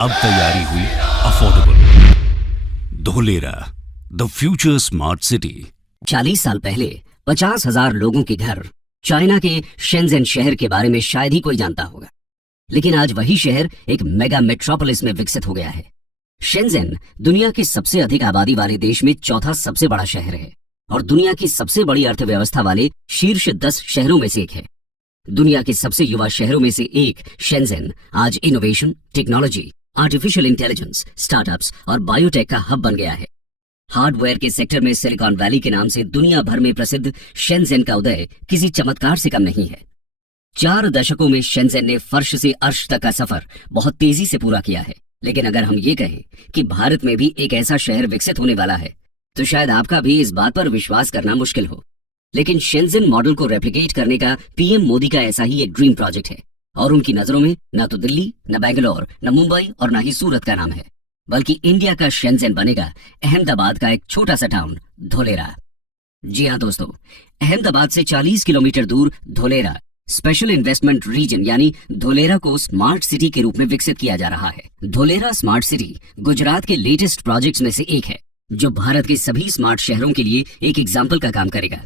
अब तैयारी हुई affordable. Dholera, the future smart city. 40 साल पहले 50,000 लोगों के घर चाइना के शेंजेन शहर के बारे में शायद ही कोई जानता होगा, लेकिन आज वही शहर एक मेगा मेट्रोपोलिस में विकसित हो गया है। शेंजेन दुनिया की सबसे अधिक आबादी वाले देश में चौथा सबसे बड़ा शहर है और दुनिया की सबसे बड़ी अर्थव्यवस्था वाले शीर्ष 10 शहरों में से एक है। दुनिया के सबसे युवा शहरों में से एक शेंजेन आज innovation, technology, artificial intelligence, startups और बायोटेक का हब बन गया है। हार्डवेयर के सेक्टर में सिलिकॉन वैली के नाम से दुनिया भर में प्रसिद्ध शेंजेन का उदय किसी चमत्कार से कम नहीं है। 4 दशकों में शेंजेन ने फर्श से अर्श तक का सफर बहुत तेजी से पूरा किया है। लेकिन अगर हम ये कहें कि भारत में भी एक ऐसा शहर विकसित होने वाला है, तो शायद आपका भी इस बात पर विश्वास करना मुश्किल हो। लेकिन शेंजेन मॉडल को रेप्लिकेट करने का पीएम मोदी का ऐसा ही एक ड्रीम प्रोजेक्ट है और उनकी नजरों में न तो दिल्ली, न बेंगलोर, न मुंबई और न ही सूरत का नाम है, बल्कि इंडिया का शेंजेन बनेगा अहमदाबाद का एक छोटा सा टाउन धोलेरा। जी हाँ दोस्तों, अहमदाबाद से 40 किलोमीटर दूर धोलेरा स्पेशल इन्वेस्टमेंट रीजन यानी धोलेरा को स्मार्ट सिटी के रूप में विकसित किया जा रहा है। धोलेरा स्मार्ट सिटी गुजरात के लेटेस्ट प्रोजेक्ट्स में से एक है, जो भारत के सभी स्मार्ट शहरों के लिए एक एग्जाम्पल का काम करेगा।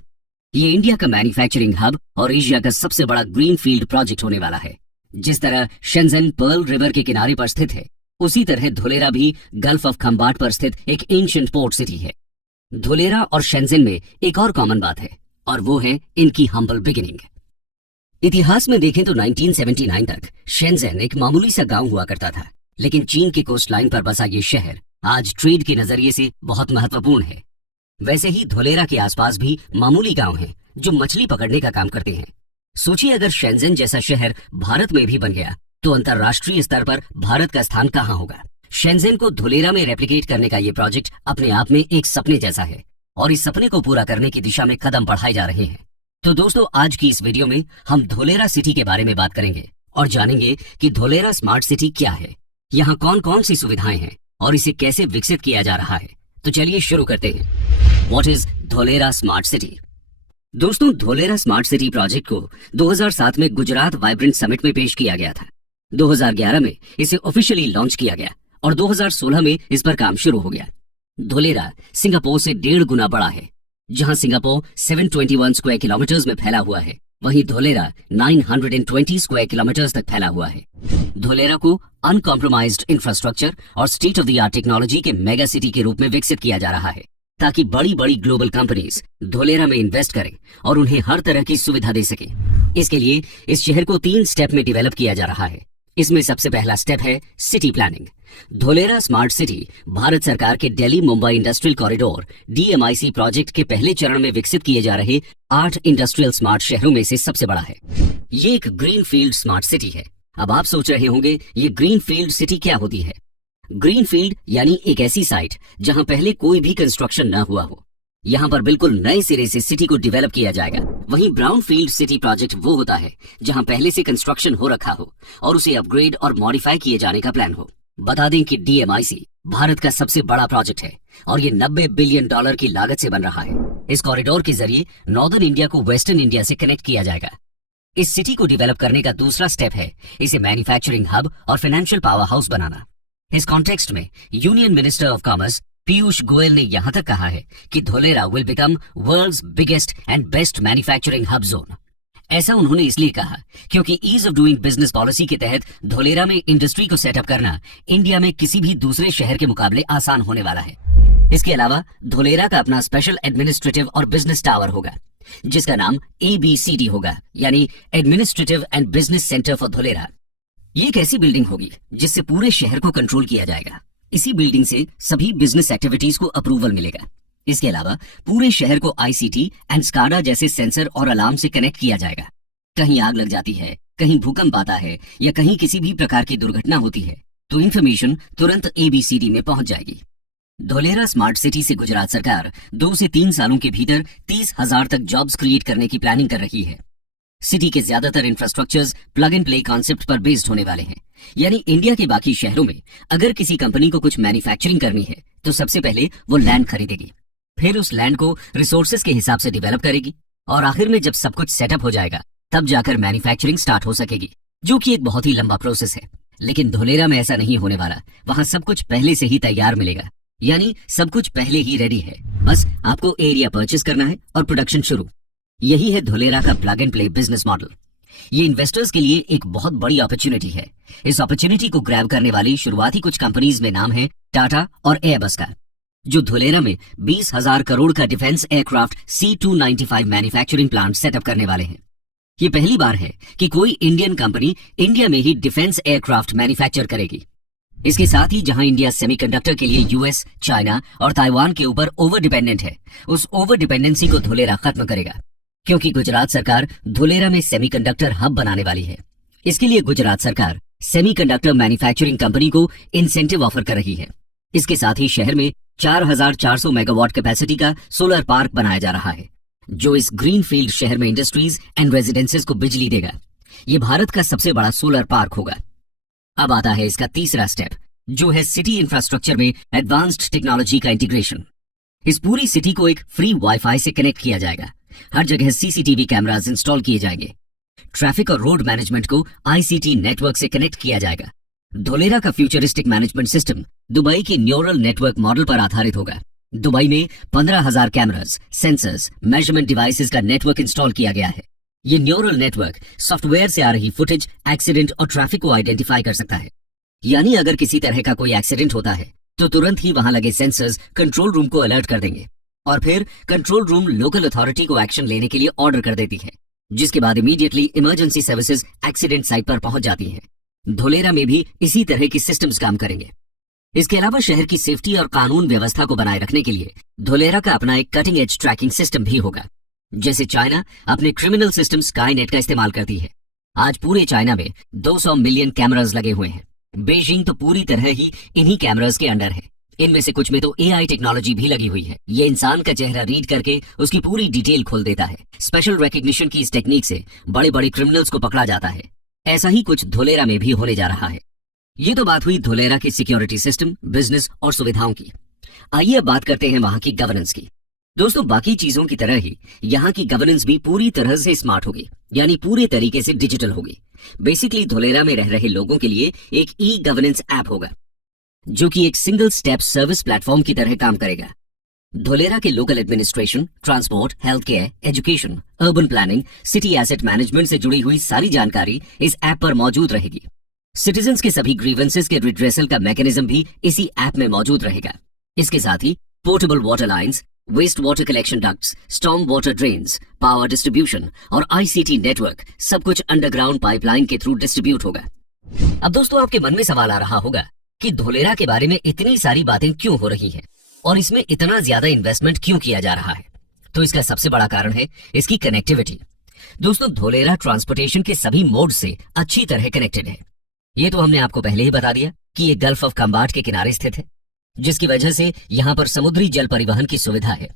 ये इंडिया का मैन्युफैक्चरिंग हब और एशिया का सबसे बड़ा ग्रीन फील्ड प्रोजेक्ट होने वाला है। जिस तरह शेंजेन पर्ल रिवर के किनारे पर स्थित है, उसी तरह धोलेरा भी गल्फ ऑफ खंबाट पर स्थित एक एंशिएंट पोर्ट सिटी है। धोलेरा और शेंजेन में एक और कॉमन बात है और वो है इनकी हम्बल बिगिनिंग। इतिहास में देखें तो 1979 तक शेंजेन एक मामूली सा गांव हुआ करता था, लेकिन चीन के कोस्ट लाइन पर बसा ये शहर आज ट्रेड के नजरिए से बहुत महत्वपूर्ण है। वैसे ही धोलेरा के आसपास भी मामूली गांव हैं जो मछली पकड़ने का काम करते हैं। सोचिए, अगर शेंजेन जैसा शहर भारत में भी बन गया तो अंतर्राष्ट्रीय स्तर पर भारत का स्थान कहां होगा। शेंजेन को धोलेरा में रेप्लिकेट करने का ये प्रोजेक्ट अपने आप में एक सपने जैसा है और इस सपने को पूरा करने की दिशा में कदम बढ़ाए जा रहे हैं। तो दोस्तों, आज की इस वीडियो में हम धोलेरा सिटी के बारे में बात करेंगे और जानेंगे कि धोलेरा स्मार्ट सिटी क्या है, यहाँ कौन कौन सी सुविधाएं हैं और इसे कैसे विकसित किया जा रहा है। तो चलिए शुरू करते हैं। What is Dholera smart city? दोस्तों, धोलेरा स्मार्ट सिटी प्रोजेक्ट को 2007 में गुजरात वाइब्रेंट समिट में पेश किया गया था। 2011 में इसे ऑफिशियली लॉन्च किया गया और 2016 में इस पर काम शुरू हो गया। धोलेरा सिंगापुर से 1.5 गुना बड़ा है। जहां सिंगापुर 721 स्क्वायर किलोमीटर्स में फैला हुआ है, वहीं धोलेरा 920 स्क्वायर किलोमीटर्स तक फैला हुआ है। धोलेरा को अनकॉम्प्रोमाइज्ड इंफ्रास्ट्रक्चर और state of the art technology के मेगा सिटी के रूप में विकसित किया जा रहा है, ताकि बड़ी बड़ी ग्लोबल कंपनीज धोलेरा में इन्वेस्ट करें और उन्हें हर तरह की सुविधा दे सके। इसके लिए इस शहर को 3 स्टेप में डेवलप किया जा रहा है। इसमें सबसे पहला स्टेप है city planning. Dholera smart city Bharat सरकार के Delhi Mumbai industrial corridor DMIC project के पहले चरण में विकसित किए जा रहे 8 इंडस्ट्रियल स्मार्ट शहरों में से सबसे बड़ा है। ये एक ग्रीन फील्ड स्मार्ट सिटी है। अब आप सोच रहे होंगे, ये ग्रीन फील्ड सिटी क्या होती है? ग्रीन फील्ड यानी एक ऐसी साइट जहां पहले कोई भी कंस्ट्रक्शन न हुआ हो। यहाँ पर बिल्कुल नए सिरे से सिटी को डेवलप किया जाएगा। वहीं ब्राउन फील्ड सिटी प्रोजेक्ट वो होता है जहां पहले से कंस्ट्रक्शन हो रखा हो और उसे अपग्रेड और मॉडिफाई किए जाने का प्लान हो। बता दें कि DMIC भारत का सबसे बड़ा प्रोजेक्ट है और ये $90 बिलियन की लागत से बन रहा है। इस कॉरिडोर के जरिए नॉर्दर्न इंडिया को वेस्टर्न इंडिया से कनेक्ट किया जाएगा। इस सिटी को डेवलप करने का दूसरा स्टेप है इसे मैन्युफैक्चरिंग हब और फाइनेंशियल पावर हाउस बनाना। इस कॉन्टेक्स्ट में union minister of commerce Piyush Goyal ने यहां तक कहा है कि Dholera will become world's biggest and best manufacturing hub zone. ऐसा उन्होंने इसलिए कहा क्योंकि ease of doing business policy के तहत धोलेरा में इंडस्ट्री को सेटअप करना इंडिया में किसी भी दूसरे शहर के मुकाबले आसान होने वाला है। इसके अलावा धोलेरा का अपना स्पेशल एडमिनिस्ट्रेटिव और बिजनेस टावर होगा, जिसका नाम ABCD होगा, यानी administrative and business centre for Dholera. ये एक ऐसी बिल्डिंग होगी जिससे पूरे शहर को कंट्रोल किया जाएगा। इसी बिल्डिंग से सभी बिजनेस एक्टिविटीज को अप्रूवल मिलेगा। इसके अलावा पूरे शहर को ICT एंड SCADA जैसे सेंसर और अलार्म से कनेक्ट किया जाएगा। कहीं आग लग जाती है, कहीं भूकंप आता है या कहीं किसी भी प्रकार की दुर्घटना होती है, तो इंफॉर्मेशन तुरंत ABCD में पहुंच जाएगी। धोलेरा स्मार्ट सिटी से गुजरात सरकार 2 से 3 सालों के भीतर 30,000 तक जॉब्स क्रिएट करने की प्लानिंग कर रही है। सिटी के ज्यादातर infrastructures plug and play concept पर बेस्ड होने वाले हैं, यानी इंडिया के बाकी शहरों में अगर किसी कंपनी को कुछ मैन्युफैक्चरिंग करनी है तो सबसे पहले वो लैंड खरीदेगी, फिर उस लैंड को रिसोर्सेज के हिसाब से डेवलप करेगी और आखिर में जब सब कुछ सेटअप हो जाएगा तब जाकर मैन्युफैक्चरिंग स्टार्ट हो सकेगी, जो कि एक बहुत ही लंबा प्रोसेस है। लेकिन धोलेरा में ऐसा नहीं होने वाला। वहां सब कुछ पहले से ही तैयार मिलेगा, यानी सब कुछ पहले ही रेडी है। बस आपको एरिया परचेस करना है और प्रोडक्शन शुरू। यही है धोलेरा का plug and play business model. ये इन्वेस्टर्स के लिए एक बहुत बड़ी अपॉर्चुनिटी है। इस अपॉर्चुनिटी को ग्रैब करने वाली शुरुआती कुछ कंपनीज में नाम है टाटा और एयरबस का, जो धोलेरा में 20,000 करोड़ का defence aircraft C295 manufacturing plant setup करने वाले हैं। ये पहली बार है कि कोई इंडियन कंपनी इंडिया में ही डिफेंस एयरक्राफ्ट मैन्युफैक्चर करेगी। इसके साथ ही जहां इंडिया सेमीकंडक्टर के लिए यूएस, चाइना और ताइवान के ऊपर ओवर डिपेंडेंट है, उस ओवर डिपेंडेंसी को धोलेरा खत्म करेगा, क्योंकि गुजरात सरकार धोलेरा में सेमीकंडक्टर हब बनाने वाली है। इसके लिए गुजरात सरकार सेमीकंडक्टर मैन्युफैक्चरिंग कंपनी को इंसेंटिव ऑफर कर रही है। इसके साथ ही शहर में 4,400 मेगावाट कैपेसिटी का सोलर पार्क बनाया जा रहा है, जो इस ग्रीन फील्ड शहर में इंडस्ट्रीज एंड रेजिडेंसेस को बिजली देगा। ये भारत का सबसे बड़ा सोलर पार्क होगा। अब आता है इसका तीसरा स्टेप, जो है सिटी इंफ्रास्ट्रक्चर में एडवांस्ड टेक्नोलॉजी का इंटीग्रेशन। इस पूरी सिटी को एक फ्री वाईफाई से कनेक्ट किया जाएगा। हर जगह सीसीटीवी कैमरास इंस्टॉल किए जाएंगे। ट्रैफिक और रोड मैनेजमेंट को आईसीटी नेटवर्क से कनेक्ट किया जाएगा। धोलेरा का फ्यूचरिस्टिक मैनेजमेंट सिस्टम दुबई के न्यूरल नेटवर्क मॉडल पर आधारित होगा। दुबई में 15,000 कैमरास, सेंसर्स, मेजरमेंट डिवाइसेस का नेटवर्क इंस्टॉल किया गया है। ये न्यूरल नेटवर्क सॉफ्टवेयर से आ रही फुटेज, एक्सीडेंट और ट्रैफिक को आइडेंटिफाई कर सकता है। यानी अगर किसी तरह का कोई एक्सीडेंट होता है तो तुरंत ही वहां लगे सेंसर्स कंट्रोल रूम को अलर्ट कर देंगे और फिर कंट्रोल रूम लोकल अथॉरिटी को एक्शन लेने के लिए ऑर्डर कर देती है, जिसके बाद immediately emergency services accident site पर पहुंच जाती हैं। धोलेरा में भी इसी तरह की सिस्टम्स काम करेंगे। इसके अलावा शहर की सेफ्टी और कानून व्यवस्था को बनाए रखने के लिए धोलेरा का अपना एक कटिंग एज ट्रैकिंग सिस्टम भी होगा। जैसे चाइना अपने क्रिमिनल सिस्टम स्काईनेट का इस्तेमाल करती है। आज पूरे चाइना में 200 मिलियन कैमरास लगे हुए हैं। बीजिंग तो पूरी तरह ही इन्हीं कैमरास के अंडर है। इनमें से कुछ में तो एआई टेक्नोलॉजी भी लगी हुई है। ये इंसान का चेहरा रीड करके उसकी पूरी डिटेल खोल देता है। स्पेशल रिकग्निशन की इस टेक्निक से बड़े बड़े क्रिमिनल्स को पकड़ा जाता है। ऐसा ही कुछ धोलेरा में भी होने जा रहा है। ये तो बात हुई धोलेरा की सिक्योरिटी सिस्टम, बिजनेस और सुविधाओं की। आइए अब बात करते हैं वहां की गवर्नेंस की। दोस्तों, बाकी चीजों की तरह ही यहाँ की गवर्नेंस भी पूरी तरह से स्मार्ट होगी, यानी पूरे तरीके से डिजिटल होगी। बेसिकली धोलेरा में रह रहे लोगों के लिए एक ई गवर्नेंस ऐप होगा, जो कि एक सिंगल स्टेप सर्विस प्लेटफॉर्म की तरह काम करेगा। धोलेरा के local administration, transport, health care, education, urban planning, city asset management से जुड़ी हुई सारी जानकारी इस ऐप पर मौजूद रहेगी। सिटीजन्स के सभी ग्रीवेंसेस के रिड्रेसल का मैकेनिज्म भी इसी ऐप में मौजूद रहेगा। इसके साथ ही portable water lines, waste water collection ducts, storm water drains, power distribution और आईसीटी नेटवर्क सब कुछ अंडरग्राउंड पाइपलाइन के थ्रू डिस्ट्रीब्यूट होगा। अब दोस्तों, आपके मन में सवाल आ रहा होगा कि धोलेरा के बारे में इतनी सारी बातें क्यों हो रही हैं और इसमें इतना ज्यादा इन्वेस्टमेंट क्यों किया जा रहा है। तो इसका सबसे बड़ा कारण है इसकी कनेक्टिविटी। दोस्तों, धोलेरा ट्रांसपोर्टेशन के सभी मोड से अच्छी तरह कनेक्टेड है। ये तो हमने आपको पहले ही बता दिया कि ये गल्फ ऑफ खंबाट के किनारे स्थित है, जिसकी वजह से यहाँ पर समुद्री जल परिवहन की सुविधा है।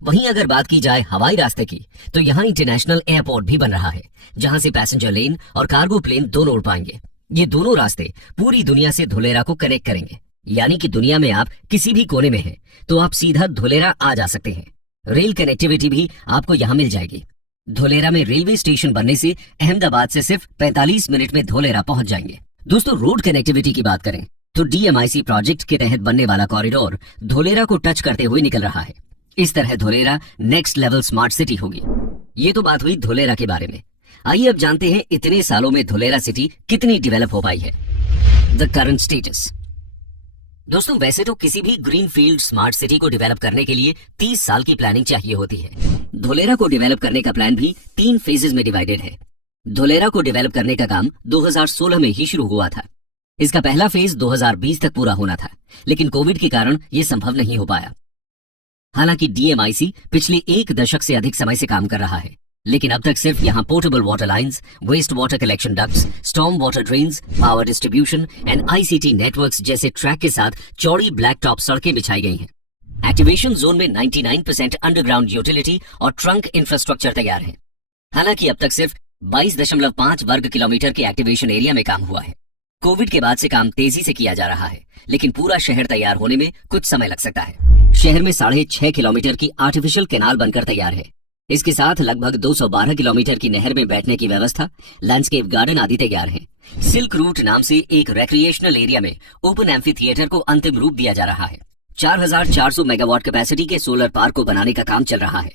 वहीं अगर बात की जाए हवाई रास्ते की, तो यहाँ इंटरनेशनल एयरपोर्ट भी बन रहा है, जहां से पैसेंजर लेन और कार्गो प्लेन दोनों उड़ पाएंगे। ये दोनों रास्ते पूरी दुनिया से धोलेरा को कनेक्ट करेंगे, यानी कि दुनिया में आप किसी भी कोने में हैं तो आप सीधा धोलेरा आ जा सकते हैं। रेल कनेक्टिविटी भी आपको यहाँ मिल जाएगी। धोलेरा में रेलवे स्टेशन बनने से अहमदाबाद से सिर्फ 45 मिनट में धोलेरा पहुंच जाएंगे। दोस्तों, रोड कनेक्टिविटी की बात करें तो डीएमआईसी प्रोजेक्ट के तहत बनने वाला कॉरिडोर धोलेरा को टच करते हुए निकल रहा है। इस तरह Dholera next level smart city होगी। ये तो बात हुई धोलेरा के बारे में। आइए अब जानते हैं इतने सालों में धोलेरा सिटी कितनी डेवलप हो पाई है। The current status. दोस्तों, वैसे तो किसी भी ग्रीन फील्ड स्मार्ट सिटी को डेवलप करने के लिए 30 साल की प्लानिंग चाहिए होती है। धोलेरा को डेवलप करने का प्लान भी 3 फेजेस में डिवाइडेड है। धोलेरा को डेवलप करने का काम 2016 में ही शुरू हुआ था। इसका पहला फेज 2020 तक पूरा होना था, लेकिन कोविड के कारण यह संभव नहीं हो पाया। हालांकि डीएमआईसी पिछले 1 दशक से अधिक समय से काम कर रहा है, लेकिन अब तक सिर्फ यहाँ portable water lines, waste water collection ducts, storm water drains, power distribution and ICT networks जैसे ट्रैक के साथ चौड़ी ब्लैक टॉप सड़कें बिछाई गई हैं। एक्टिवेशन जोन में 99% अंडरग्राउंड यूटिलिटी और ट्रंक इंफ्रास्ट्रक्चर तैयार है। हालांकि अब तक सिर्फ 22.5 वर्ग किलोमीटर के एक्टिवेशन एरिया में काम हुआ है। कोविड के बाद से काम तेजी से किया जा रहा है, लेकिन पूरा शहर तैयार होने में कुछ समय लग सकता है। शहर में 6.5 किलोमीटर की आर्टिफिशियल कैनाल बनकर तैयार है। इसके साथ लगभग 212 किलोमीटर की नहर में बैठने की व्यवस्था, लैंडस्केप गार्डन आदि तैयार हैं। सिल्क रूट नाम से एक रिक्रिएशनल एरिया में ओपन एम्फी थिएटर को अंतिम रूप दिया जा रहा है। 4400 मेगावाट कैपेसिटी के सोलर पार्क को बनाने का काम चल रहा है।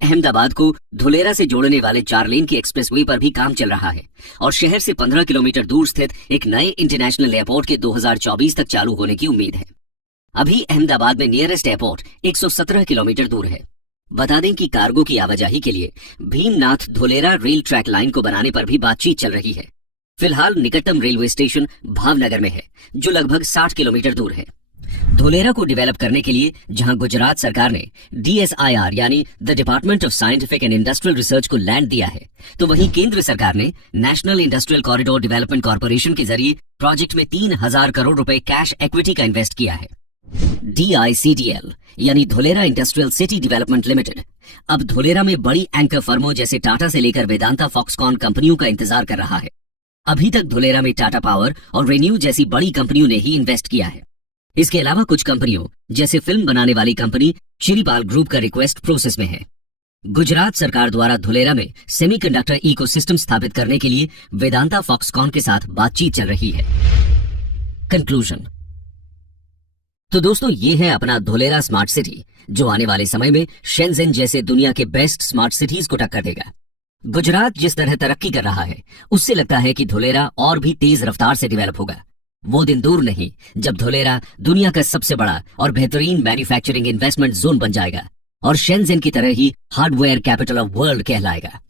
अहमदाबाद को धुलेरा से जोड़ने वाले 4 लेन की एक्सप्रेसवे पर भी काम चल रहा है और शहर से 15 किलोमीटर दूर स्थित एक नए इंटरनेशनल एयरपोर्ट के 2024 तक चालू होने की उम्मीद है। अभी अहमदाबाद में नियरेस्ट एयरपोर्ट 117 किलोमीटर दूर है। बता दें कि कार्गो की आवाजाही के लिए Bhimnath Dholera rail track line को बनाने पर भी बातचीत चल रही है। फिलहाल निकटतम रेलवे स्टेशन भावनगर में है, जो लगभग 60 किलोमीटर दूर है। धुलेरा को डेवलप करने के लिए जहां गुजरात सरकार ने DSIR यानी the department of scientific and industrial research को लैंड दिया है, तो वहीं केंद्र सरकार ने national industrial corridor development corporation के जरिए प्रोजेक्ट में 3000 करोड़ रुपए कैश इक्विटी का इन्वेस्ट किया है। DICDL यानी Dholera industrial city development limited अब धुलेरा में बड़ी एंकर फर्मों जैसे टाटा से लेकर वेदांता फॉक्सकॉन कंपनियों का इंतजार कर रहा है। अभी तक धुलेरा में टाटा पावर और रेन्यू जैसी बड़ी कंपनियों ने ही इन्वेस्ट किया है। इसके अलावा कुछ कंपनियों जैसे फिल्म बनाने वाली कंपनी चिरीपाल ग्रुप का रिक्वेस्ट प्रोसेस में है। गुजरात सरकार द्वारा धुलेरा में सेमीकंडक्टर इकोसिस्टम स्थापित करने के लिए वेदांता फॉक्सकॉन के साथ बातचीत चल रही है। कंक्लूजन। तो दोस्तों, ये है अपना धुलेरा स्मार्ट सिटी, जो आने वाले समय में शेंजेन जैसे दुनिया के बेस्ट स्मार्ट सिटीज को टक्कर देगा। गुजरात जिस तरह तरक्की कर रहा है, उससे लगता है कि धुलेरा और भी तेज रफ्तार से डेवलप होगा। वो दिन दूर नहीं जब धुलेरा दुनिया का सबसे बड़ा और बेहतरीन मैन्युफैक्चरिंग इन्वेस्टमेंट जोन बन जाएगा और शेंजेन की तरह ही हार्डवेयर कैपिटल ऑफ वर्ल्ड कहलाएगा।